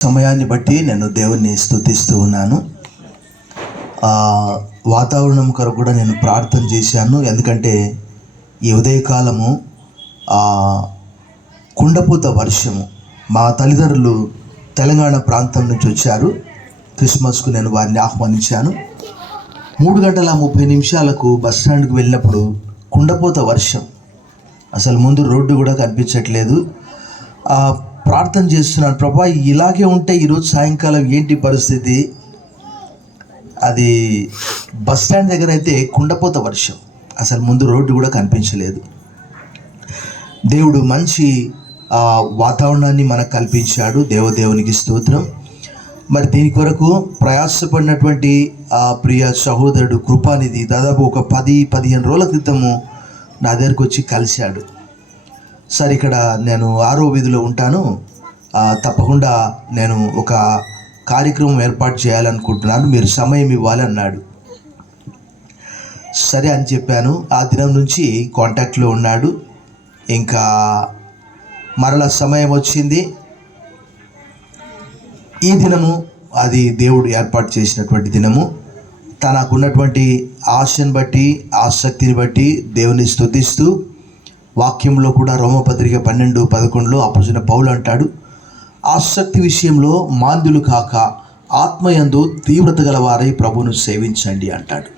సమయాన్ని బట్టి నేను దేవుణ్ణి స్తుతిస్తూ ఉన్నాను. వాతావరణం కొరకు కూడా నేను ప్రార్థన చేశాను. ఎందుకంటే ఈ ఉదయకాలము కుండపోత వర్షము. మా తల్లిదండ్రులు తెలంగాణ ప్రాంతం నుంచి వచ్చారు. క్రిస్మస్కు నేను వారిని ఆహ్వానించాను. 3:30 బస్ స్టాండ్కి వెళ్ళినప్పుడు కుండపోత వర్షం, అసలు ముందు రోడ్డు కూడా కనిపించట్లేదు. ప్రార్థన చేస్తున్నాను, ప్రభా ఇలాగే ఉంటే ఈరోజు సాయంకాలం ఏంటి పరిస్థితి. అది బస్ స్టాండ్ దగ్గర అయితే కుండపోత వర్షం, అసలు ముందు రోడ్డు కూడా కనిపించలేదు. దేవుడు మంచి వాతావరణాన్ని మనకు కల్పించాడు. దేవదేవునికి స్తోత్రం. మరి దీని కొరకు ప్రయాసపడినటువంటి ప్రియ సహోదరుడు కృపానిధి దాదాపు ఒక 10-15 రోజుల క్రితము నా దగ్గరకు వచ్చి కలిశాడు. సార్, ఇక్కడ నేను 6వ వీధిలో ఉంటాను, తప్పకుండా నేను ఒక కార్యక్రమం ఏర్పాటు చేయాలనుకుంటున్నాను, మీరు సమయం ఇవ్వాలి అన్నాడు. సరే అని చెప్పాను. ఆ దినం నుంచి కాంటాక్ట్లో ఉన్నాడు. ఇంకా మరలా సమయం వచ్చింది. ఈ దినము అది దేవుడు ఏర్పాటు చేసినటువంటి దినము. తనకున్నటువంటి ఆశను బట్టి, ఆసక్తిని బట్టి దేవుని స్తుతిస్తూ, వాక్యంలో కూడా రోమపత్రిక 12:11 అపోస్తలుడైన పౌలు అంటాడు, ఆసక్తి విషయంలో మాంద్యులు కాక ఆత్మయందు తీవ్రత గలవారై ప్రభువును సేవించండి అంటాడు.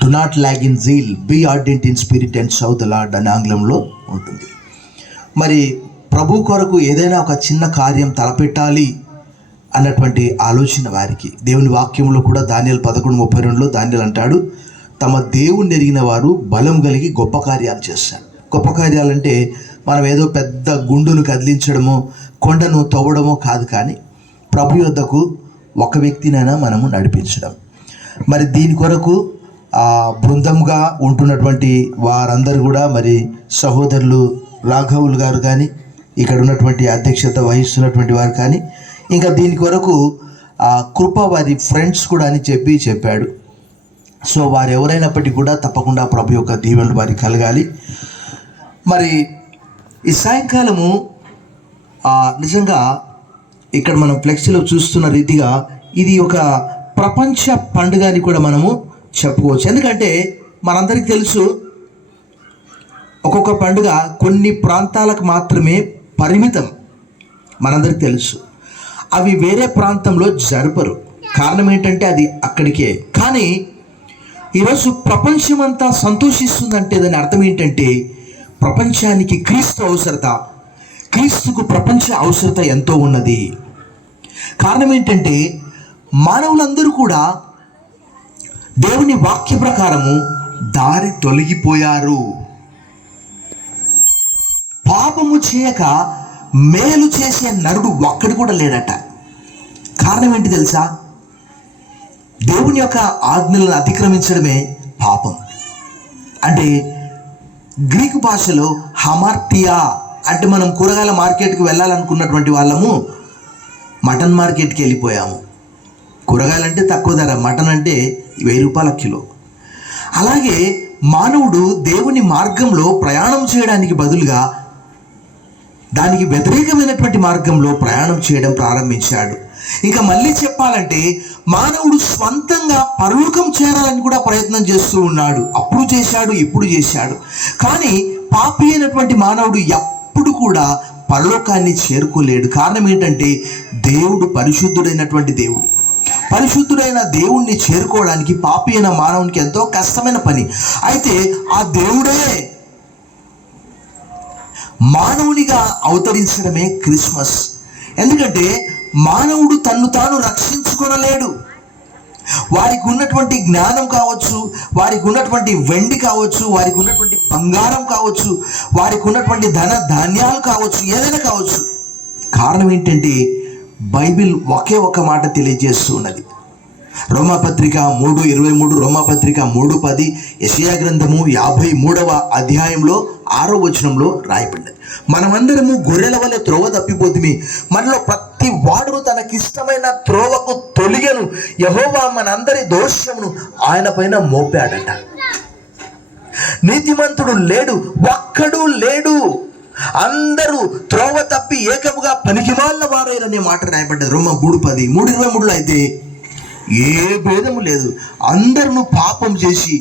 Do not lag in zeal, be ardent in spirit and serve the Lord అని ఆంగ్లంలో ఉంటుంది. మరి ప్రభు కొరకు ఏదైనా ఒక చిన్న కార్యం తలపెట్టాలి అన్నటువంటి ఆలోచన వారికి దేవుని వాక్యంలో కూడా దానియేలు 11:32 దానియేలు అంటాడు, తమ దేవుణ్ణి ఎరిగిన వారు బలం కలిగి గొప్ప కార్యాలు చేస్తారు. గొప్ప కార్యాలంటే మనం ఏదో పెద్ద గుండును కదిలించడమో కొండను తవ్వడమో కాదు, కానీ ప్రభు యొద్దకు ఒక వ్యక్తినైనా మనము నడిపించడం. మరి దీని కొరకు బృందంగా ఉంటున్నటువంటి వారందరూ కూడా, మరి సహోదరులు రాఘవులు గారు కానీ, ఇక్కడ ఉన్నటువంటి అధ్యక్షత వహిస్తున్నటువంటి వారు కానీ, ఇంకా దీని కొరకు కృప వారి ఫ్రెండ్స్ కూడా అని చెప్పాడు. సో వారు ఎవరైనప్పటికీ కూడా తప్పకుండా ప్రభు యొక్క దీవెనలు వారికి కలగాలి. మరి ఈ సాయంకాలము నిజంగా ఇక్కడ మనం ఫ్లెక్సీలో చూస్తున్న రీతిగా ఇది ఒక ప్రపంచ పండుగ అని కూడా మనము చెప్పుకోవచ్చు. ఎందుకంటే మనందరికీ తెలుసు, ఒక్కొక్క పండుగ కొన్ని ప్రాంతాలకు మాత్రమే పరిమితం. మనందరికీ తెలుసు, అవి వేరే ప్రాంతంలో జరపరు. కారణం ఏంటంటే అది అక్కడికే. కానీ ఈరోజు ప్రపంచమంతా సంతోషిస్తుందంటే దాని అర్థం ఏంటంటే ప్రపంచానికి క్రీస్తు అవసరత, క్రీస్తుకు ప్రపంచ అవసరత ఎంతో ఉన్నది. కారణం ఏంటంటే మానవులందరూ కూడా దేవుని వాక్య ప్రకారము దారి తొలగిపోయారు. పాపము చేయక మేలు చేసే నరుడు ఒక్కడు కూడా లేడట. కారణం ఏంటి తెలుసా? దేవుని యొక్క ఆజ్ఞలను అతిక్రమించడమే పాపం. అంటే గ్రీకు భాషలో హమార్టియా అంటే మనం కూరగాయల మార్కెట్కి వెళ్ళాలనుకున్నటువంటి వాళ్ళము మటన్ మార్కెట్కి వెళ్ళిపోయాము. కూరగాయలు అంటే తక్కువ ధర, మటన్ అంటే 1000 రూపాయల కిలో. అలాగే మానవుడు దేవుని మార్గంలో ప్రయాణం చేయడానికి బదులుగా దానికి వ్యతిరేకమైనటువంటి మార్గంలో ప్రయాణం చేయడం ప్రారంభించాడు. ఇంకా మళ్ళీ చెప్పాలంటే మానవుడు స్వంతంగా పరలోకం చేరాలని కూడా ప్రయత్నం చేస్తూ ఉన్నాడు. అప్పుడు చేశాడు, ఇప్పుడు చేశాడు. కానీ పాపి అయినటువంటి మానవుడు ఎప్పుడు కూడా పరలోకాన్ని చేరుకోలేడు. కారణం ఏంటంటే దేవుడు పరిశుద్ధుడైనటువంటి దేవుడు. పరిశుద్ధుడైన దేవుణ్ణి చేరుకోవడానికి పాపి అయిన మానవునికి ఎంతో కష్టమైన పని. అయితే ఆ దేవుడే మానవునిగా అవతరించడమే క్రిస్మస్. ఎందుకంటే మానవుడు తన్ను తాను రక్షించుకొనలేడు. వారికి ఉన్నటువంటి జ్ఞానం కావచ్చు, వారికి ఉన్నటువంటి వెండి కావచ్చు, వారికి ఉన్నటువంటి బంగారం కావచ్చు, వారికి ఉన్నటువంటి ధన ధాన్యాలు కావచ్చు, ఏదైనా కావచ్చు. కారణం ఏంటంటే బైబిల్ ఒకే ఒక మాట తెలియజేస్తూ ఉన్నది. రోమాపత్రిక 3:23, రోమాపత్రిక 3:10, యెషయా గ్రంథము 53వ అధ్యాయంలో 6వ వచనంలో రాయబడింది, మనమందరము గొర్రెల వలె త్రోవ తప్పిపోతుమి, మనలో ప్రతి వాడును తనకిష్టమైన త్రోవకు తొలిగెను, యెహోవా మనందరి దోషమును ఆయన పైన మోపాడట. నీతిమంతుడు లేడు, ఒక్కడు లేడు. అందరూ త్రోవ తప్పి ఏకముగా పనికిమాలిన వారైననే మాట రాయబడ్డది. రోమా 3:10, 3:23 అయితే ఏ భేదము లేదు, అందరూ పాపం చేసి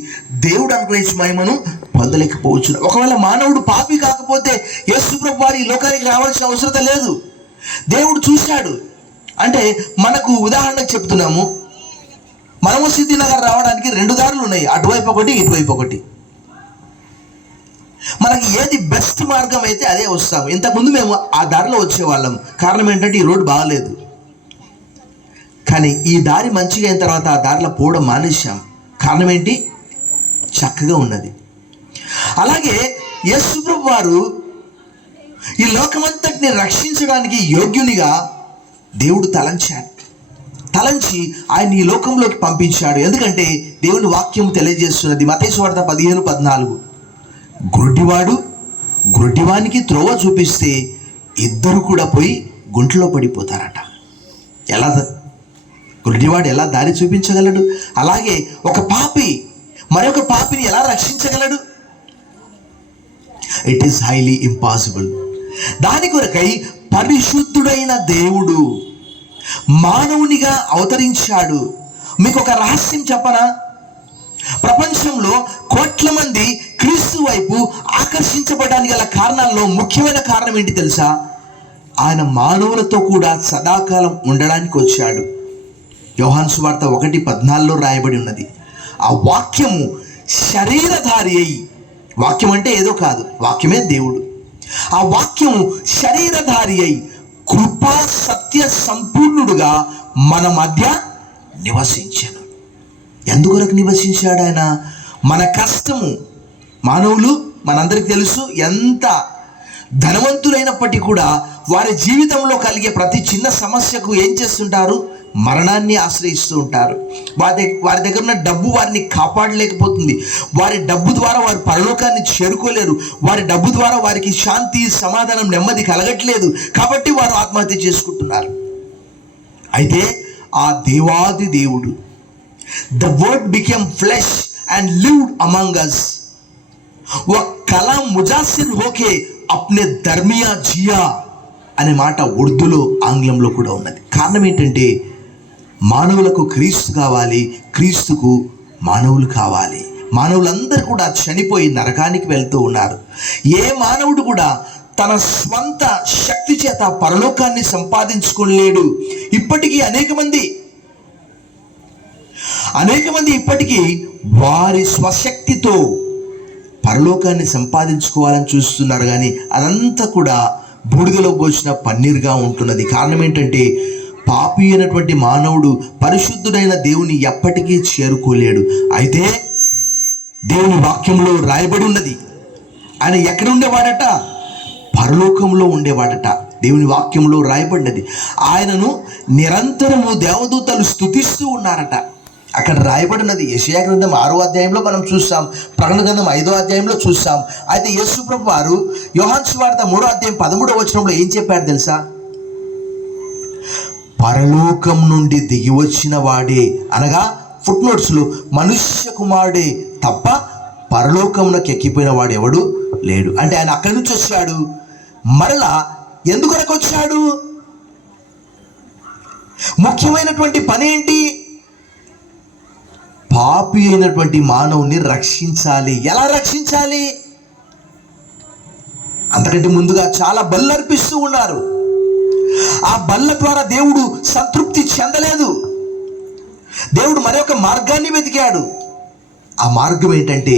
దేవుడు అనుగ్రహించిన మహిమను పొందలేకపోవచ్చు. ఒకవేళ మానవుడు పాపి కాకపోతే యేసు ప్రభువు వారు ఈ లోకానికి రావాల్సిన అవసరం లేదు. దేవుడు చూశాడు. అంటే మనకు ఉదాహరణకు చెప్తున్నాము, మనము సిద్ధినగర్ రావడానికి 2 దారులు ఉన్నాయి, అటువైపు ఒకటి ఇటువైపు ఒకటి. మనకి ఏది బెస్ట్ మార్గం అయితే అదే వస్తాము. ఇంతకుముందు మేము ఆ దారిలో వచ్చేవాళ్ళం. కారణం ఏంటంటే ఈ రోడ్డు బాగాలేదు. కానీ ఈ దారి మంచిగా అయిన తర్వాత ఆ దారిలో పోవడం మానేశాం. కారణం ఏంటి? చక్కగా ఉన్నది. అలాగే యేసు ప్రభువు వారు ఈ లోకమంతటిని రక్షించడానికి యోగ్యునిగా దేవుడు తలంచి ఆయన ఈ లోకంలోకి పంపించాడు. ఎందుకంటే దేవుని వాక్యం తెలియజేస్తున్నది. మత్తయి సువార్త 15:14, గ్రొడ్డివానికి త్రోవ చూపిస్తే ఇద్దరు కూడా పోయి గుంటలో పడిపోతారట. ఎలా గుడ్డివాడు ఎలా దారి చూపించగలడు? అలాగే ఒక పాపి మరొక పాపిని ఎలా రక్షించగలడు? It is highly impossible. దాని కొరకై పరిశుద్ధుడైన దేవుడు మానవునిగా అవతరించాడు. మీకు ఒక రహస్యం చెప్పనా? ప్రపంచంలో కోట్ల మంది క్రీస్తు వైపు ఆకర్షించబడడానికి గల కారణాల్లో ముఖ్యమైన కారణం ఏంటి తెలుసా? ఆయన మానవులతో కూడా సదాకాలం ఉండడానికి వచ్చాడు. యోహాను సువార్త 1:14 రాయబడి ఉన్నది. ఆ వాక్యము శరీరధారి అయి, వాక్యం అంటే ఏదో కాదు, వాక్యమే దేవుడు. ఆ వాక్యము శరీరధారి అయి కృపా సత్య సంపూర్ణుడుగా మన మధ్య నివసించాను. ఎందుకొరకు నివసించాడు ఆయన? మన కష్టము, మానవులు మనందరికీ తెలుసు, ఎంత ధనవంతులైనప్పటికీ కూడా వారి జీవితంలో కలిగే ప్రతి చిన్న సమస్యకు ఏం చేస్తుంటారు? మరణాన్ని ఆశ్రయిస్తూ ఉంటారు. వారి దగ్గర ఉన్న డబ్బు వారిని కాపాడలేకపోతుంది. వారి డబ్బు ద్వారా వారు పరలోకాన్ని చేరుకోలేరు. వారి డబ్బు ద్వారా వారికి శాంతి, సమాధానం, నెమ్మది కలగట్లేదు. కాబట్టి వారు ఆత్మహత్య చేసుకుంటున్నారు. అయితే ఆ దేవాది దేవుడు, the word became flesh and lived among us, వ కలాం ముజాసిర్ హోకే అప్నే దర్మియా జియా అనే మాట ఉర్దూలో, ఆంగ్లంలో కూడా ఉన్నది. కారణం ఏంటంటే మానవులకు క్రీస్తు కావాలి, క్రీస్తుకు మానవులు కావాలి. మానవులందరూ కూడా చనిపోయి నరకానికి వెళ్తూ ఉన్నారు. ఏ మానవుడు కూడా తన స్వంత శక్తి చేత పరలోకాన్ని సంపాదించుకోలేడు. ఇప్పటికీ అనేక మంది ఇప్పటికీ వారి స్వశక్తితో పరలోకాన్ని సంపాదించుకోవాలని చూస్తున్నారు. కానీ అదంతా కూడా బూడిదలో పోసిన పన్నీరుగా ఉంటున్నది. కారణం ఏంటంటే పాపి అయినటువంటి మానవుడు పరిశుద్ధుడైన దేవుని ఎప్పటికీ చేరుకోలేడు. అయితే దేవుని వాక్యంలో రాయబడి ఉన్నది, ఆయన ఎక్కడ ఉండేవాడట? పరలోకంలో ఉండేవాడట. దేవుని వాక్యంలో రాయబడినది. ఆయనను నిరంతరము దేవదూతలు స్తుతిస్తూ ఉన్నారట. అక్కడ రాయబడినది. యెషయా గ్రంథం 6వ అధ్యాయంలో మనం చూస్తాం, ప్రకటన గ్రంథం 5వ అధ్యాయంలో చూస్తాం. అయితే యేసు ప్రభువు వారు యోహాను సువార్త 3వ అధ్యాయం 13వ వచనంలో ఏం చెప్పాడు తెలుసా? పరలోకం నుండి దిగి వచ్చిన వాడే, అనగా ఫుట్ నోట్స్లో మనుష్య కుమారుడే తప్ప పరలోకమునకు ఎక్కిపోయిన వాడు ఎవడు లేడు. అంటే ఆయన అక్కడి నుంచి వచ్చాడు. మరలా ఎందుకొరకు వచ్చాడు? ముఖ్యమైనటువంటి పని ఏంటి? పాపి అయినటువంటి మానవుని రక్షించాలి. ఎలా రక్షించాలి? అంతకంటే ముందుగా చాలా బలులు అర్పిస్తూ ఉన్నారు. ఆ బల్ల ద్వారా దేవుడు సంతృప్తి చెందలేదు. దేవుడు మరొక మార్గాన్ని వెతికాడు. ఆ మార్గం ఏంటంటే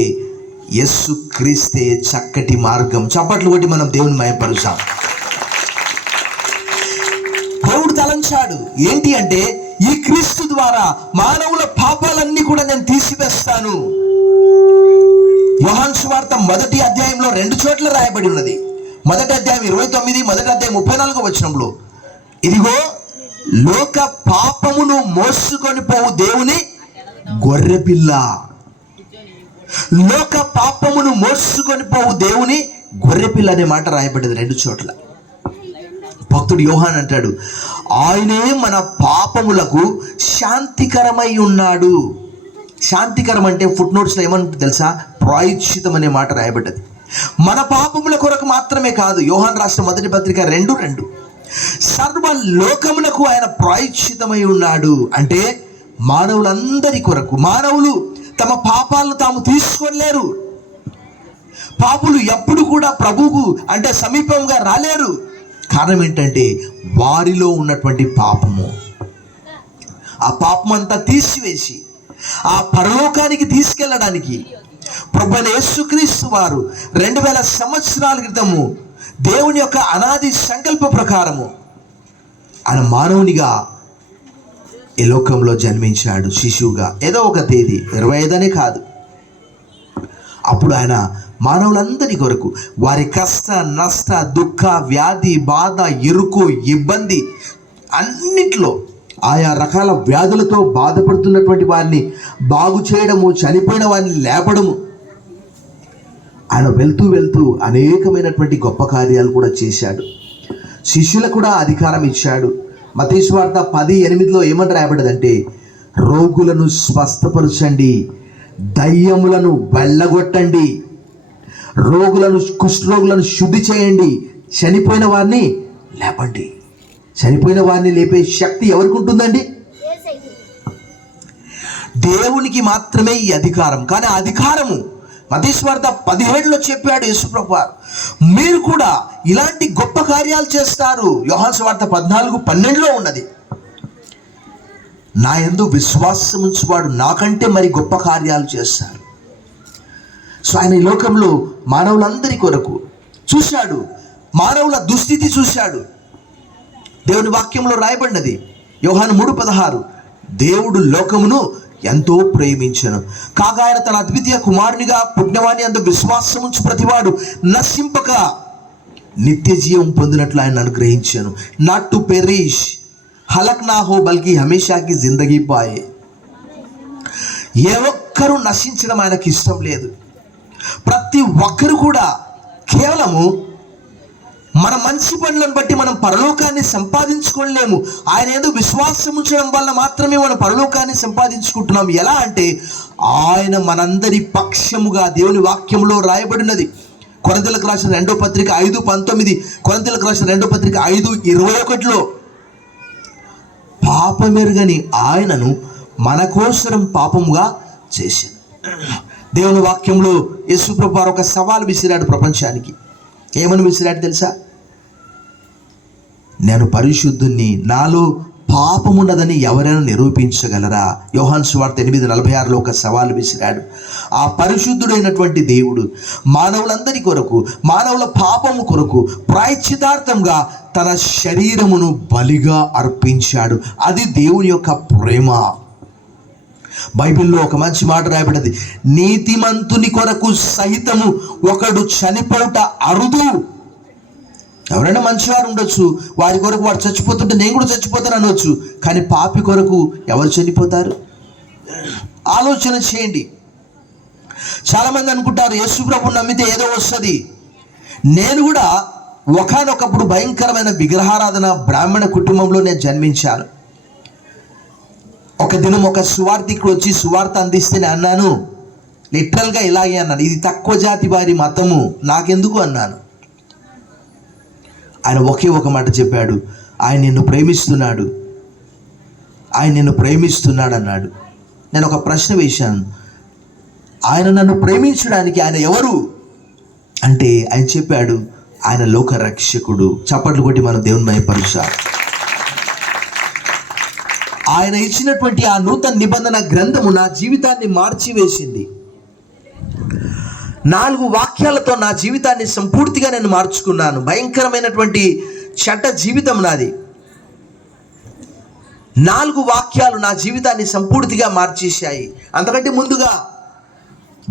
యేసు క్రీస్తే చక్కటి మార్గం. చప్పట్లు కొట్టి మనం దేవుని మహిమపరుచాం. దేవుడు తలంచాడు ఏంటి అంటే, ఈ క్రీస్తు ద్వారా మానవుల పాపాలన్నీ కూడా నేను తీసివేస్తాను. యోహాను సువార్త 1వ అధ్యాయంలో 2 చోట్ల రాయబడి ఉన్నది. 1వ అధ్యాయం 29, 1వ అధ్యాయం 34వ వచనంలో, ఇదిగో లోక పాపమును మోసుకొని పోవు దేవుని గొర్రెపిల్ల. లోక పాపమును మోసుకొని పోవు దేవుని గొర్రెపిల్ల అనే మాట రాయబడ్డది 2 చోట్ల. భక్తుడు యోహాన్ అంటాడు, ఆయనే మన పాపములకు శాంతికరమై ఉన్నాడు. శాంతికరం అంటే ఫుట్ నోట్స్లో ఏమంటుంది తెలుసా? ప్రాయశ్చితం అనే మాట రాయబడ్డది. మన పాపముల కొరకు మాత్రమే కాదు, యోహాను రాసిన మొదటి పత్రిక 2:2, సర్వ లోకములకు ఆయన ప్రాయశ్చితమై ఉన్నాడు. అంటే మానవులందరి కొరకు. మానవులు తమ పాపాలను తాము తీసుకోలేరు. పాపులు ఎప్పుడు కూడా ప్రభువుకు అంటే సమీపంగా రాలేరు. కారణం ఏంటంటే వారిలో ఉన్నటువంటి పాపము. ఆ పాపం అంతా తీసివేసి ఆ పరలోకానికి తీసుకెళ్ళడానికి ప్రభువైన యేసుక్రీస్తు వారు 2000 సంవత్సరాల క్రితము దేవుని యొక్క అనాది సంకల్ప ప్రకారము ఆయన మానవునిగా ఈ లోకంలో జన్మించాడు. శిశువుగా ఏదో ఒక తేదీ 25 అనే కాదు. అప్పుడు ఆయన మానవులందరి కొరకు వారి కష్ట నష్ట దుఃఖ వ్యాధి బాధ ఇరుకు ఇబ్బంది అన్నిట్లో ఆయా రకాల వ్యాధులతో బాధపడుతున్నటువంటి వారిని బాగు చేయడము, చనిపోయిన వారిని లేపడము, ఆయన వెళ్తూ వెళ్తూ అనేకమైనటువంటి గొప్ప కార్యాలు కూడా చేశాడు. శిష్యులకు కూడా అధికారం ఇచ్చాడు. మత్తయి సువార్త 10:8 ఏమని రాయబడ్డదంటే, రోగులను స్వస్థపరచండి, దయ్యములను వెళ్ళగొట్టండి, రోగులను కుష్ఠరోగులను శుద్ధి చేయండి, చనిపోయిన వారిని లేపండి. చనిపోయిన వారిని లేపే శక్తి ఎవరికి ఉంటుందండి? దేవునికి మాత్రమే ఈ అధికారం. కానీ ఆ అధికారము మత్తయి సువార్త 17లో చెప్పాడు యేసుప్రభు, మీరు కూడా ఇలాంటి గొప్ప కార్యాలు చేస్తారు. యోహాను సువార్త 14:12లో ఉన్నది, నా యందు విశ్వాసం ఉంచువాడు నాకంటే మరి గొప్ప కార్యాలు చేస్తారు. సో ఆయన ఈ లోకంలో మానవులందరి కొరకు చూశాడు. మానవుల దుస్థితి చూశాడు. దేవుని వాక్యంలో రాయబడినది యోహాను 3:16, దేవుడు లోకమును ఎంతో ప్రేమించెను కాగా ఆయన తన అద్వితీయ కుమారునిగా పుణ్యవాని అందు విశ్వాసం ఉంచు ప్రతివాడు నశింపక నిత్య జీవం పొందినట్లు ఆయన అనుగ్రహించాను. నాట్ టు పెరిష్ హలక్ నా హో బల్కి హమేషాకి జిందగీ పాయే. ఏ ఒక్కరూ నశించడం ఆయనకి ఇష్టం లేదు. ప్రతి ఒక్కరు కూడా కేవలము మన మంచి పనులను బట్టి మనం పరలోకాన్ని సంపాదించుకోలేము. ఆయన ఏదో విశ్వాసం ఉంచడం వల్ల మాత్రమే మనం పరలోకాన్ని సంపాదించుకుంటున్నాం. ఎలా అంటే ఆయన మనందరి పక్షముగా దేవుని వాక్యంలో రాయబడినది. కొరింథీయులకు రాసిన 2వ పత్రిక 5:19, కొరింథీయులకు రాసిన 2వ పత్రిక 5:21లో పాపమెరుగని ఆయనను మన కోసరం పాపముగా చేశాను. దేవుని వాక్యంలో యేసుప్రభు వారు ఒక సవాల్ విసిరాడు ప్రపంచానికి. ఏమని విసిరాడు తెలుసా? నేను పరిశుద్ధుణ్ణి, నాలో పాపమున్నదని ఎవరైనా నిరూపించగలరా? యోహాను సువార్త 8:46లో ఒక సవాలు విసిరాడు. ఆ పరిశుద్ధుడైనటువంటి దేవుడు మానవులందరి కొరకు, మానవుల పాపము కొరకు ప్రాయశ్చితార్థంగా తన శరీరమును బలిగా అర్పించాడు. అది దేవుని యొక్క ప్రేమ. బైబిల్లో ఒక మంచి మాట రాయబడింది, నీతిమంతుని కొరకు సహితము ఒకడు చనిపోవుట అరుదు. ఎవరైనా మంచివారు ఉండొచ్చు, వారి కొరకు వాడు చచ్చిపోతుంటే నేను కూడా చచ్చిపోతాను అనవచ్చు. కానీ పాపి కొరకు ఎవరు చనిపోతారు? ఆలోచన చేయండి. చాలామంది అనుకుంటారు యేసుప్రభుని నమ్మితే ఏదో వస్తుంది. నేను కూడా ఒకానొకప్పుడు భయంకరమైన విగ్రహారాధన బ్రాహ్మణ కుటుంబంలో నేను జన్మించాను. ఒక దినం ఒక సువార్థికుడు వచ్చి సువార్త అందిస్తే నేను అన్నాను, లిటరల్గా ఇలాగే అన్నాను, ఇది తక్కువ జాతి వారి మతము, నాకెందుకు అన్నాను. ఆయన ఒకే ఒక మాట చెప్పాడు, ఆయన నిన్ను ప్రేమిస్తున్నాడు, ఆయన నిన్ను ప్రేమిస్తున్నాడు అన్నాడు. నేను ఒక ప్రశ్న వేశాను, ఆయన నన్ను ప్రేమించడానికి ఆయన ఎవరు అంటే ఆయన చెప్పాడు, ఆయన లోక రక్షకుడు. చప్పట్లు కొట్టి మనం దేవుని మహిమపరచాలి. ఆయన ఇచ్చినటువంటి ఆ నూతన నిబంధన గ్రంథము నా జీవితాన్ని మార్చివేసింది. 4 వాక్యాలతో నా జీవితాన్ని సంపూర్తిగా నేను మార్చుకున్నాను. భయంకరమైనటువంటి చెడ్డ జీవితం నాది. 4 వాక్యాలు నా జీవితాన్ని సంపూర్తిగా మార్చేశాయి. అంతకంటే ముందుగా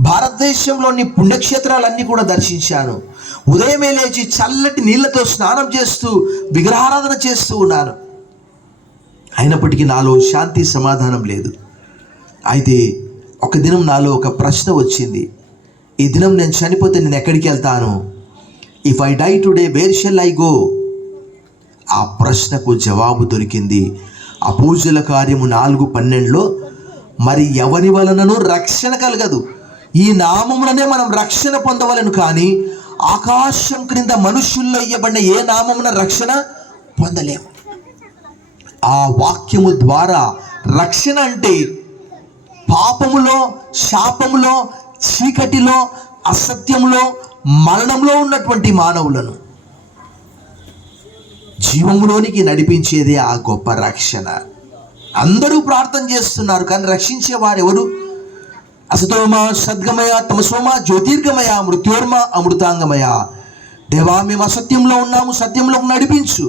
భారతదేశంలోని పుణ్యక్షేత్రాలన్నీ కూడా దర్శించాను. ఉదయమే లేచి చల్లటి నీళ్లతో స్నానం చేస్తూ విగ్రహారాధన చేస్తూ ఉన్నాను. అయినప్పటికీ నాలో శాంతి సమాధానం లేదు. అయితే ఒక దినం నాలో ఒక ప్రశ్న వచ్చింది, ఈ దినం నేను చనిపోతే నేను ఎక్కడికి వెళ్తాను? If I die today where shall I go? ఆ ప్రశ్నకు జవాబు దొరికింది. అపోస్తుల కార్యము 4:12లో మరి ఎవరి వలనను రక్షణ కలగదు, ఈ నామముననే మనం రక్షణ పొందవలను, కానీ ఆకాశం క్రింద మనుషుల్లో ఇవ్వబడిన ఏ నామమున రక్షణ పొందలేము. ఆ వాక్యము ద్వారా రక్షణ అంటే పాపములో, శాపములో, చీకటిలో, అసత్యములో, మరణంలో ఉన్నటువంటి మానవులను జీవములోనికి నడిపించేదే ఆ గొప్ప రక్షణ. అందరూ ప్రార్థన చేస్తున్నారు, కానీ రక్షించేవారు ఎవరు? అసతోమ సద్గమయ, తమసోమ జ్యోతిర్గమయ, మృత్యోర్మ అమృతాంగమయ. దేవా, మేము అసత్యంలో ఉన్నాము, సత్యంలోకి నడిపించు.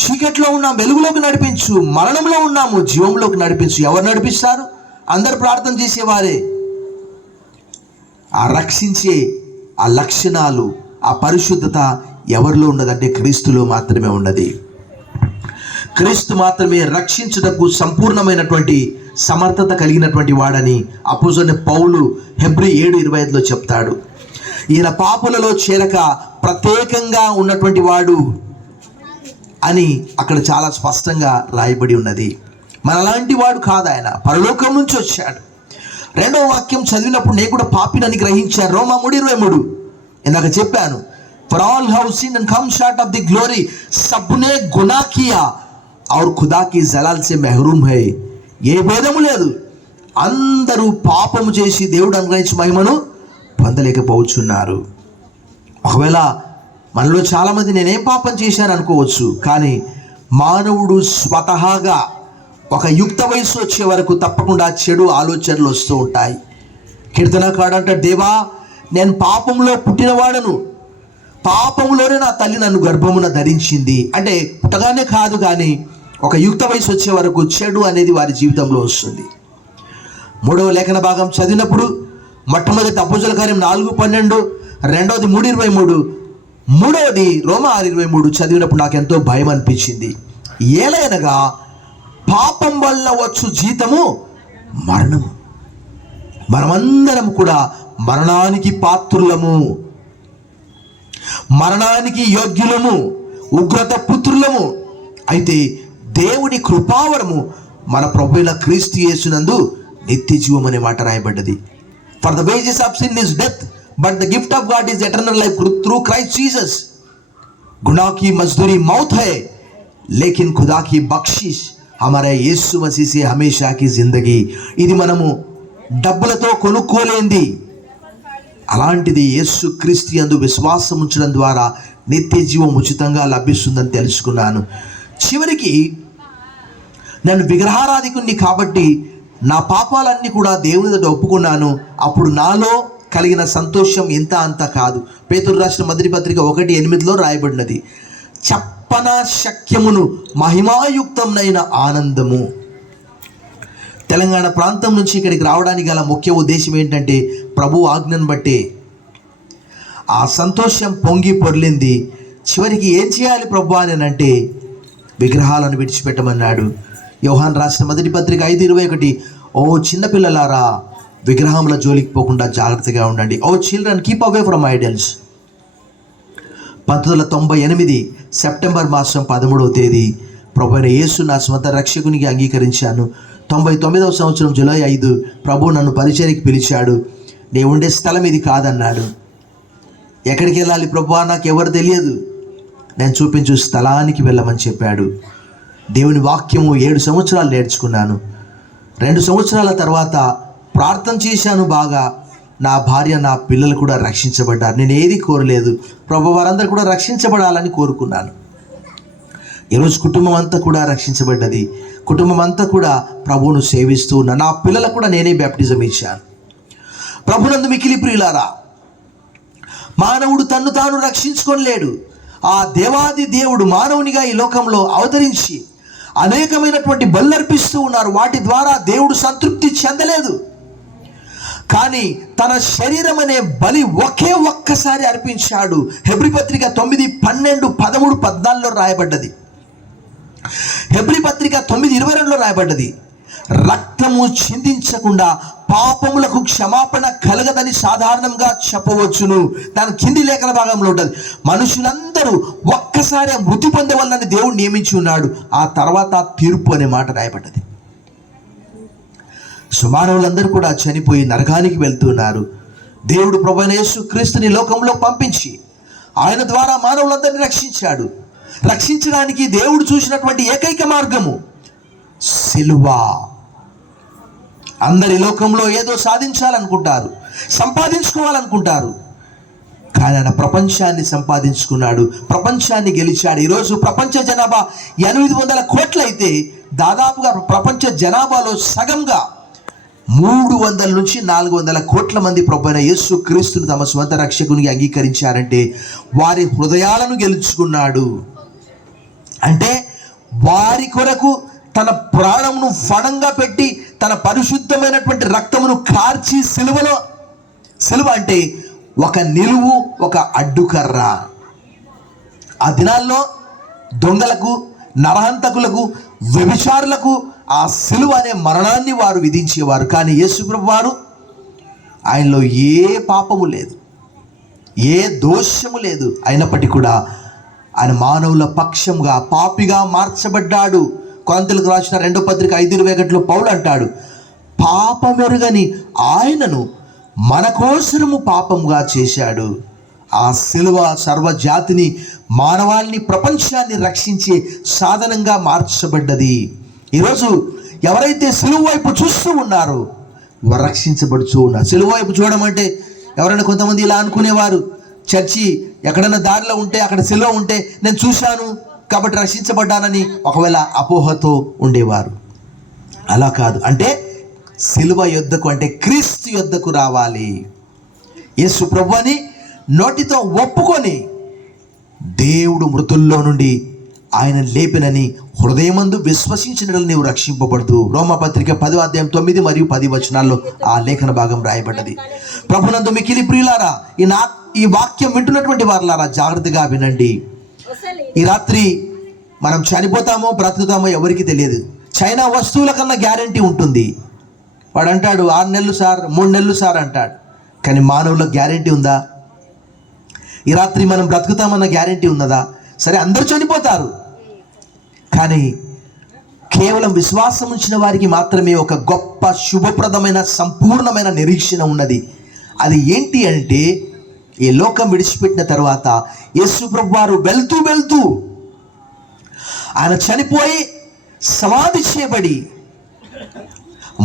చీకట్లో ఉన్నాం, వెలుగులోకి నడిపించు. మరణంలో ఉన్నాము, జీవంలోకి నడిపించు. ఎవరు నడిపిస్తారు? అందరు ప్రార్థన చేసేవారే. ఆ రక్షించే ఆ లక్షణాలు, ఆ పరిశుద్ధత ఎవరిలో ఉన్నదంటే క్రీస్తులో మాత్రమే ఉన్నది. క్రీస్తు మాత్రమే రక్షించుటకు సంపూర్ణమైనటువంటి సమర్థత కలిగినటువంటి వాడని అపోస్తలుడైన పౌలు హెబ్రీ 7:25లో చెప్తాడు. ఈయన పాపులలో చేరక ప్రత్యేకంగా ఉన్నటువంటి వాడు అని అక్కడ చాలా స్పష్టంగా రాయబడి ఉన్నది. మనలాంటి వాడు కాదు, ఆయన పరలోకం నుంచి వచ్చాడు. రెండవ వాక్యం చదివినప్పుడు నేను కూడా పాపినని గ్రహించాను. రోమా 3:23 ఇందాక చెప్పాను. For all have sin and come short of the glory, సబ్నే గునాహ్ కియా ఔర్ ఖుదా కి జలాల్ సే మెహరూమ్ హై. ఏ భేదము లేదు, అందరూ పాపము చేసి దేవుడు అనుగ్రహించిన మహిమను పొందలేకపోతున్నారు. ఒకవేళ మనలో చాలామంది నేనేం పాపం చేశాను అనుకోవచ్చు, కానీ మానవుడు స్వతహాగా ఒక యుక్త వయసు వచ్చే వరకు తప్పకుండా చెడు ఆలోచనలు వస్తూ ఉంటాయి. కీర్తనకాడంటే, దేవా, నేను పాపంలో పుట్టినవాడను, పాపంలోనే నా తల్లి నన్ను గర్భమున ధరించింది. అంటే పుట్టగానే కాదు, కానీ ఒక యుక్త వయసు వచ్చే వరకు చెడు అనేది వారి జీవితంలో వస్తుంది. 3వ లేఖన భాగం చదివినప్పుడు మొట్టమొదటి అపోస్తలుల కార్యం 4:12, రెండవది 3:23, మూడవది రోమా 6:23 చదివినప్పుడు నాకు ఎంతో భయం అనిపించింది. ఏలైనగా పాపం వల్ల వచ్చు జీతము మరణము, మనమందరం కూడా మరణానికి పాత్రులము, మరణానికి యోగ్యులము, ఉగ్రత పుత్రులము. అయితే దేవుని కృపావరము మన ప్రభువైన క్రీస్తు యేసునందు నిత్య జీవం అనే మాట రాయబడ్డది. For the wages of sin is death, but the gift of God is eternal life through Christ Jesus. गुनाह की मजदूरी मौत है, लेकिन खुदा की बख्शिश हमारे యేసు మసీహ్ से हमेशा की जिंदगी. ఇది మనము డబ్బులతో కొనుక్కోలేంది. అలాంటిది యేసు క్రీస్తు యందు విశ్వాసం ఉంచడం ద్వారా నిత్య జీవం ఉచితంగా లభిస్తుందని తెలుసుకున్నాను. చివరికి నేను విగ్రహారాధికుణ్ణి కాబట్టి నా పాపాలన్నీ కూడా దేవుని దగ్గర ఒప్పుకున్నాను. అప్పుడు నాలో కలిగిన సంతోషం ఇంత అంత కాదు. పేతురు రాసిన మొదటి పత్రిక 1:8లో రాయబడినది, చెప్పన శక్యమును మహిమాయుక్తమైన ఆనందము. తెలంగాణ ప్రాంతం నుంచి ఇక్కడికి రావడానికి గల ముఖ్య ఉద్దేశం ఏంటంటే ప్రభు ఆజ్ఞను బట్టే ఆ సంతోషం పొంగి పొర్లింది. చివరికి ఏం చేయాలి ప్రభు అని అంటే విగ్రహాలను విడిచిపెట్టమన్నాడు. యోహాన్ రాసిన మొదటి పత్రిక 5:21, ఓ చిన్నపిల్లలారా, విగ్రహముల జోలికి పోకుండా జాగ్రత్తగా ఉండండి. O children, keep away from idols. 1998 September మాసం 13వ తేదీ ప్రభువైన యేసు నా స్వంత రక్షకునికి అంగీకరించాను. 99వ సంవత్సరం జూలై 5 ప్రభు నన్ను పరిచర్యకి పిలిచాడు. నీ ఉండే స్థలం ఇది కాదన్నాడు. ఎక్కడికి వెళ్ళాలి ప్రభువా, నాకు ఎవరు తెలియదు, నేను చూపించు స్థలానికి వెళ్ళమని చెప్పాడు. దేవుని వాక్యము 7 సంవత్సరాలు నేర్చుకున్నాను. 2 సంవత్సరాల తర్వాత ప్రార్థన చేశాను బాగా. నా భార్య, నా పిల్లలు కూడా రక్షించబడ్డారు. నేను ఏది కోరలేదు, ప్రభు వారందరూ కూడా రక్షించబడాలని కోరుకున్నాను. ఈరోజు కుటుంబం అంతా కూడా రక్షించబడ్డది. కుటుంబం అంతా కూడా ప్రభువును సేవిస్తూ ఉన్న నా పిల్లలకు కూడా నేనే బ్యాప్టిజం ఇచ్చాను. ప్రభునందు మికిలి ప్రియులారా, మానవుడు తన్ను తాను రక్షించుకోలేడు. ఆ దేవాది దేవుడు మానవునిగా ఈ లోకంలో అవతరించి అనేకమైనటువంటి బలులర్పిస్తూ ఉన్నారు. వాటి ద్వారా దేవుడు సంతృప్తి చెందలేదు. కానీ తన శరీరం అనే బలి ఒక్కసారి అర్పించాడు. హెబ్రీ పత్రిక 9, 12, 13, 14లో రాయబడ్డది. హెబ్రీ పత్రిక 9:22లో రాయబడ్డది, రక్తము చిందించకుండా పాపములకు క్షమాపణ కలగదని సాధారణంగా చెప్పవచ్చును. దాని కింది లేఖన భాగంలో ఉంటుంది, మనుషులందరూ ఒక్కసారి మృతి పొందవలనని దేవుడు నియమించి ఉన్నాడు. ఆ తర్వాత తీర్పు అనే మాట రాయబడ్డది. మానవులందరూ కూడా చనిపోయి నరకానికి వెళ్తున్నారు. దేవుడు ప్రభువైన యేసుక్రీస్తుని లోకంలో పంపించి ఆయన ద్వారా మానవులందరినీ రక్షించాడు. రక్షించడానికి దేవుడు చూసినటువంటి ఏకైక మార్గము సిలువ. అందరి లోకంలో ఏదో సాధించాలనుకుంటారు, సంపాదించుకోవాలనుకుంటారు, కానీ ఆయన ప్రపంచాన్ని సంపాదించుకున్నాడు, ప్రపంచాన్ని గెలిచాడు. ఈరోజు ప్రపంచ జనాభా 800 కోట్లయితే దాదాపుగా ప్రపంచ జనాభాలో సగంగా 300 నుంచి 400 కోట్ల మంది ప్రభువైన యేసుక్రీస్తును తమ స్వంత రక్షకునిగా అంగీకరించారంటే వారి హృదయాలను గెలుచుకున్నాడు. అంటే వారి కొరకు తన ప్రాణమును ఫణంగా పెట్టి తన పరిశుద్ధమైనటువంటి రక్తమును కార్చి సిలువ అంటే ఒక నిలువు, ఒక అడ్డుకర్ర. ఆ దినాల్లో దొంగలకు, నరహంతకులకు, వ్యభిచారులకు ఆ సిలువ అనే మరణాన్ని వారు విధించేవారు. కానీ యేసుప్రభు వారు, ఆయనలో ఏ పాపము లేదు, ఏ దోషము లేదు. అయినప్పటికీ కూడా ఆయన మానవుల పక్షంగా పాపిగా మార్చబడ్డాడు. కొరింథీయులకు రాసిన 2వ పత్రిక 5:21 పౌలు అంటాడు, పాపమెరుగని ఆయనను మన కోసము పాపముగా చేశాడు. ఆ సిలువ సర్వజాతిని, మానవాళిని, ప్రపంచాన్ని రక్షించే సాధనంగా మార్చబడ్డది. ఈరోజు ఎవరైతే సిలువ వైపు చూస్తూ ఉన్నారో వారు రక్షించబడుతూ ఉన్నారు. సిలువ వైపు చూడడం అంటే ఎవరైనా కొంతమంది ఇలా అనుకునేవారు, చర్చి ఎక్కడైనా దారిలో ఉంటే, అక్కడ సిలువ ఉంటే నేను చూశాను కాబట్టి రక్షించబడ్డానని ఒకవేళ అపోహతో ఉండేవారు. అలా కాదు. అంటే సిలువ యొద్దకు, అంటే క్రీస్తు యొద్దకు రావాలి. యేసు ప్రభువుని నోటితో ఒప్పుకొని దేవుడు మృతుల్లో నుండి ఆయన లేపినని హృదయమందు విశ్వసించినట్లు నీవు రక్షింపబడుతూ. రోమాపత్రిక 10వ అధ్యాయం 9 మరియు 10 వచనాల్లో ఆ లేఖన భాగం రాయబడ్డది. ప్రభునందు మిక్కిలి ప్రియులారా, ఈ వాక్యం వింటున్నటువంటి వారులారా జాగ్రత్తగా వినండి. ఈ రాత్రి మనం చనిపోతామో బ్రతుకుతామో ఎవరికి తెలియదు. చైనా వస్తువుల కన్నా గ్యారంటీ ఉంటుంది. వాడు అంటాడు 6 నెలలు సార్, 3 నెలలు సార్ అంటాడు. కానీ మానవులకు గ్యారంటీ ఉందా? ఈ రాత్రి మనం బ్రతుకుతామన్న గ్యారంటీ ఉన్నదా? సరే, అందరూ చనిపోతారు, కానీ కేవలం విశ్వాసం ఉంచిన వారికి మాత్రమే ఒక గొప్ప శుభప్రదమైన సంపూర్ణమైన నిరీక్షణ ఉన్నది. అది ఏంటి అంటే, ఈ లోకం విడిచిపెట్టిన తర్వాత యేసు ప్రభు వారు వెళ్తూ ఆయన చనిపోయి సమాధి చేయబడి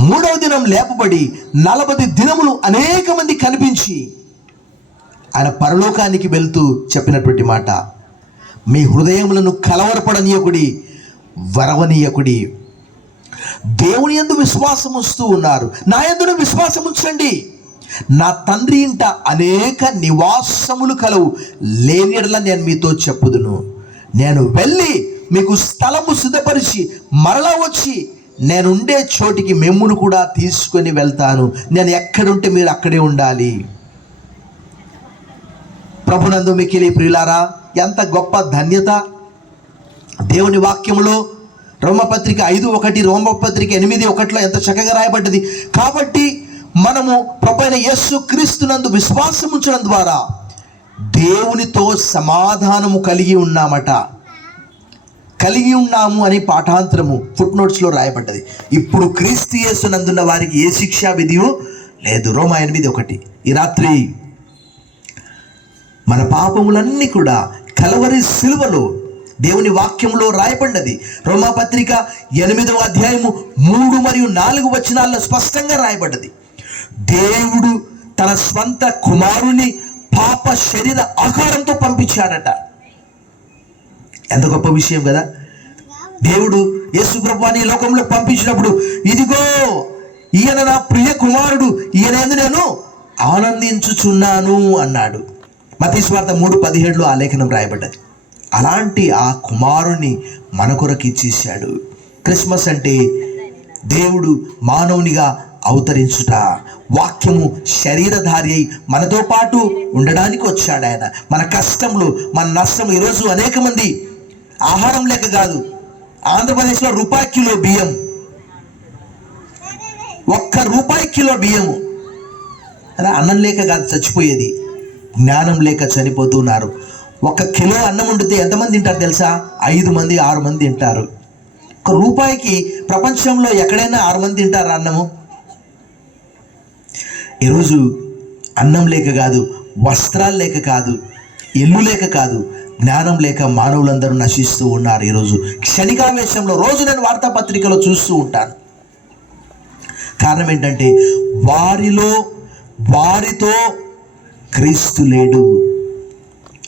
3వ దినం లేపబడి 40 దినములు అనేక మంది కనిపించి ఆయన పరలోకానికి వెళ్తూ చెప్పినటువంటి మాట, మీ హృదయములను కలవరపడనీయకుడి, వరవనీయకుడి. దేవుని యందు విశ్వాసం ఉంచుతూ ఉన్నారు, నా యందును విశ్వాసం ఉంచండి. నా తండ్రి ఇంట అనేక నివాసములు కలవు, లేని యెడల నేను మీతో చెప్పుదును. నేను వెళ్ళి మీకు స్థలము సిద్ధపరిచి మరలా వచ్చి నేనుండే చోటికి మిమ్మును కూడా తీసుకొని వెళ్తాను. నేను ఎక్కడుంటే మీరు అక్కడే ఉండాలి. ప్రభునందు మిక్కిలి ప్రియులారా, ఎంత గొప్ప ధన్యత! దేవుని వాక్యములో రోమపత్రిక 5:1, రోమపత్రిక 8:1 ఎంత చక్కగా రాయబడ్డది. కాబట్టి మనము ప్రభువైన యేసుక్రీస్తునందు విశ్వాసం ఉంచడం ద్వారా దేవునితో సమాధానము కలిగి ఉన్నాము అని పాఠాంతరము ఫుట్ నోట్స్లో రాయబడ్డది. ఇప్పుడు క్రీస్తు యేసునందున్న వారికి ఏ శిక్షా విధియు లేదు. రోమా 8:1. ఈ రాత్రి మన పాపములన్నీ కూడా కలవరి సిలువలో దేవుని వాక్యంలో రాయబడినది. రోమాపత్రిక 8వ అధ్యాయము 3 మరియు 4 వచనాల్లో స్పష్టంగా రాయబడ్డది. దేవుడు తన స్వంత కుమారుని పాప శరీర ఆకారంతో పంపించాడట. ఎంత గొప్ప విషయం కదా! దేవుడు యేసు ప్రభువుని లోకంలో పంపించినప్పుడు, ఇదిగో ఈయన నా ప్రియ కుమారుడు, ఈయన యందు నేను ఆనందించుచున్నాను అన్నాడు. మత్తయి సువార్త 3:17 ఆ లేఖనం రాయబడ్డది. అలాంటి ఆ కుమారుని మన కొరకు ఇచ్చేశాడు. క్రిస్మస్ అంటే దేవుడు మానవునిగా అవతరించుట, వాక్యము శరీరధారి అయి మనతో పాటు ఉండడానికి వచ్చాడు. ఆయన మన కష్టములు, మన నష్టము. ఈరోజు అనేక మంది ఆహారం లేక కాదు, ఆంధ్రప్రదేశ్లో రూపాయి కిలో బియ్యం, ₹1 కిలో బియ్యము. అలా అన్నం లేక కాదు చచ్చిపోయేది, జ్ఞానం లేక చనిపోతున్నారు. 1 కిలో అన్నం వండితే ఎంతమంది తింటారు తెలుసా? 5 మంది 6 మంది తింటారు. ₹1కి ప్రపంచంలో ఎక్కడైనా 6 మంది తింటారు అన్నము. ఈరోజు అన్నం లేక కాదు, వస్త్రాలు లేక కాదు, ఇల్లు లేక కాదు, జ్ఞానం లేక మానవులందరూ నశిస్తూ ఉన్నారు. ఈరోజు క్షణికావేశంలో రోజు నేను వార్తాపత్రికలో చూస్తూ ఉంటాను. కారణం ఏంటంటే వారితో క్రీస్తు లేడు.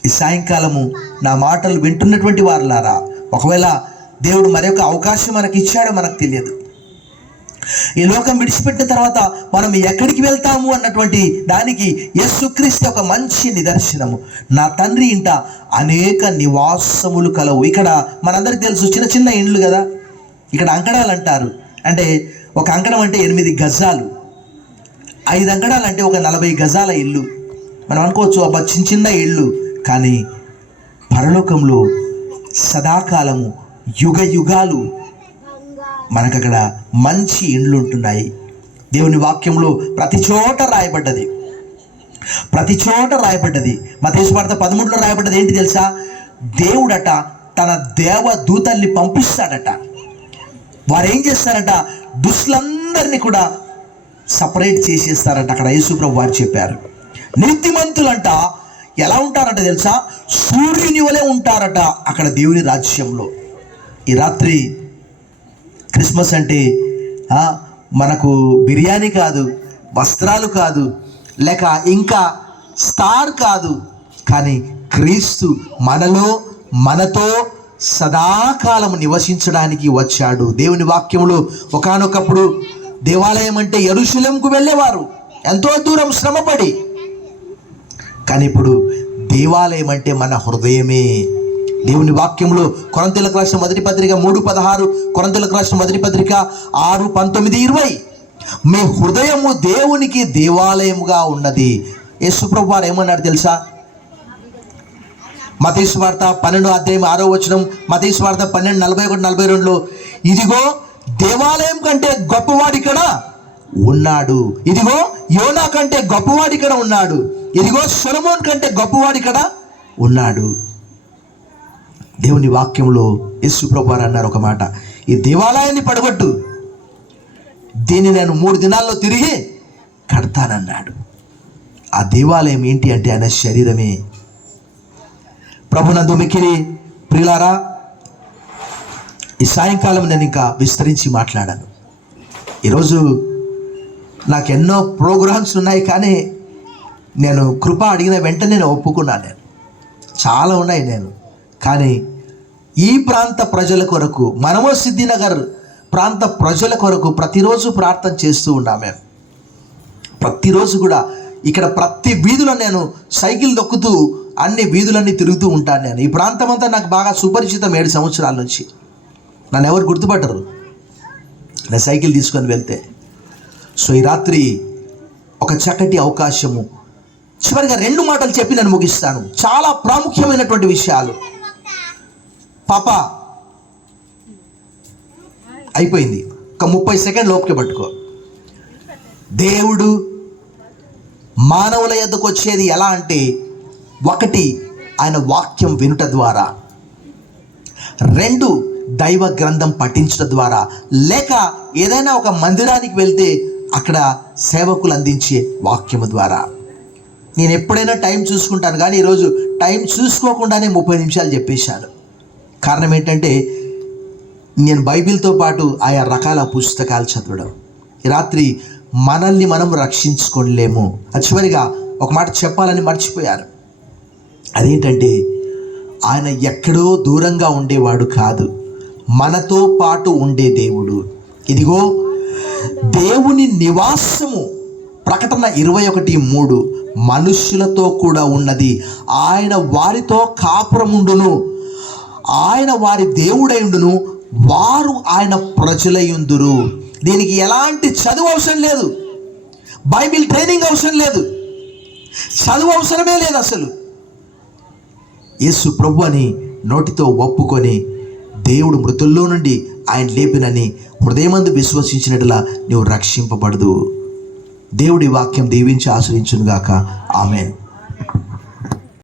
ఈ సాయంకాలము నా మాటలు వింటున్నటువంటి వారులారా, ఒకవేళ దేవుడు మరొక అవకాశం మనకి ఇచ్చాడో మనకు తెలియదు. ఈ లోకం విడిచిపెట్టిన తర్వాత మనం ఎక్కడికి వెళ్తాము అన్నటువంటి దానికి యేసుక్రీస్తు ఒక మంచి నిదర్శనము. నా తండ్రి ఇంట అనేక నివాసములు కలవు. ఇక్కడ మనందరికీ తెలుసు, చిన్న చిన్న ఇండ్లు కదా. ఇక్కడ అంకణాలు అంటారు. అంటే ఒక అంకణం అంటే 8 గజాలు, 5 అంకణాలు అంటే ఒక 40 గజాల ఇల్లు. మనం అనుకోవచ్చు అబ్బా చిన్న చిన్న ఇళ్ళు, కానీ పరలోకంలో సదాకాలము యుగ యుగాలు మనకు అక్కడ మంచి ఇండ్లు ఉంటున్నాయి. దేవుని వాక్యంలో ప్రతి చోట రాయబడ్డది. మత్తయి సువార్త 13లో రాయబడ్డది ఏంటి తెలుసా? దేవుడట తన దేవదూతల్ని పంపిస్తాడట. వారు ఏం చేస్తారట? దుష్టులందరినీ కూడా సపరేట్ చేసేస్తారట. అక్కడ యేసుప్రభు వారు చెప్పారు. నీతిమంతులంట ఎలా ఉంటారట తెలుసా? సూర్యుని వలె ఉంటారట అక్కడ దేవుని రాజ్యంలో. ఈ రాత్రి క్రిస్మస్ అంటే మనకు బిర్యానీ కాదు, వస్త్రాలు కాదు, లేక ఇంకా స్టార్ కాదు, కానీ క్రీస్తు మనతో సదాకాలం నివసించడానికి వచ్చాడు. దేవుని వాక్యంలో ఒకానొకప్పుడు దేవాలయం అంటే యెరూషలేముకు వెళ్ళేవారు ఎంతో దూరం శ్రమపడి. కానీ ఇప్పుడు దేవాలయం అంటే మన హృదయమే. దేవుని వాక్యంలో కొరింథీయులకు రాసిన మొదటి పత్రిక 3:16, కొరింథీయులకు రాసిన మొదటి పత్రిక 6:19-20, మీ హృదయము దేవునికి దేవాలయముగా ఉన్నది. యేసుప్రభు వారు ఏమన్నాడు తెలుసా? మత్తయి సువార్త 12:6, మత్తయి సువార్త 12:41-42లో, ఇదిగో దేవాలయం కంటే గొప్పవాడు ఇక్కడ ఉన్నాడు, ఇదిగో యోనా కంటే గొప్పవాడు ఇక్కడ ఉన్నాడు, ఇదిగో సొలొమోను కంటే గొప్పవాడు ఇక్కడ ఉన్నాడు. దేవుని వాక్యంలో యేసుప్రభు వారు అన్నారు ఒక మాట, ఈ దేవాలయాన్ని పడగొట్టు, దీన్ని నేను 3 దినాల్లో తిరిగి కడతానన్నాడు. ఆ దేవాలయం ఏంటి అంటే ఆయన శరీరమే. ప్రభునందు మిక్కిలి ప్రియులారా, ఈ సాయంకాలం నేను ఇంకా విస్తరించి మాట్లాడాను. ఈరోజు నాకు ఎన్నో ప్రోగ్రామ్స్ ఉన్నాయి, కానీ నేను కృప అడిగిన వెంటనే నేను ఒప్పుకున్నాను. నేను చాలా ఉన్నాయి కానీ ఈ ప్రాంత ప్రజల కొరకు, మనమో సిద్ధినగర్ ప్రాంత ప్రజల కొరకు ప్రతిరోజు ప్రార్థన చేస్తూ ఉన్నాం. మేము ప్రతిరోజు కూడా ఇక్కడ ప్రతి వీధిలో నేను సైకిల్ దొక్కుతూ అన్ని వీధులన్నీ తిరుగుతూ ఉంటాను. నేను ఈ ప్రాంతం అంతా నాకు బాగా సుపరిచితం. 7 సంవత్సరాల నుంచి నన్ను ఎవరు గుర్తుపట్టరు నేను సైకిల్ తీసుకొని వెళ్తే. సో ఈ రాత్రి ఒక చక్కటి అవకాశము, చివరిగా 2 మాటలు చెప్పి నేను ముగిస్తాను. చాలా ప్రాముఖ్యమైనటువంటి విషయాలు. పాప అయిపోయింది, ఒక 30 సెకండ్ లోపుకి పట్టుకో. దేవుడు మానవుల యొద్దకు వచ్చేది ఎలా అంటే, 1 ఆయన వాక్యం వినుట ద్వారా, 2 దైవ గ్రంథం పఠించడం ద్వారా, లేక ఏదైనా ఒక మందిరానికి వెళ్తే అక్కడ సేవకులు అందించే వాక్యము ద్వారా. నేను ఎప్పుడైనా టైం చూసుకుంటాను, కానీ ఈరోజు టైం చూసుకోకుండానే 30 నిమిషాలు చెప్పేశాను. కారణం ఏంటంటే నేను బైబిల్తో పాటు ఆయా రకాల పుస్తకాలు చదవడం. ఈ రాత్రి మనల్ని మనం రక్షించుకోలేము. చివరిగా ఒక మాట చెప్పాలని మర్చిపోయాను. అదేంటంటే ఆయన ఎక్కడో దూరంగా ఉండేవాడు కాదు, మనతో పాటు ఉండే దేవుడు. ఇదిగో దేవుని నివాసము, ప్రకటన 21:3, మనుష్యులతో కూడా ఉన్నది. ఆయన వారితో కాపురముండును, ఆయన వారి దేవుడైండును, వారు ఆయన ప్రజలయుందురు. దీనికి ఎలాంటి చదువు అవసరం లేదు, బైబిల్ ట్రైనింగ్ అవసరం లేదు, చదువు అవసరమే లేదు అసలు. యేసు ప్రభు అని నోటితో ఒప్పుకొని దేవుడు మృతుల్లో నుండి ఆయన లేపినని హృదయమందు విశ్వసించినట్లా నీవు రక్షింపబడదు. దేవుడి వాక్యం దీవించి ఆశ్రయించునుగాక. ఆమేన్.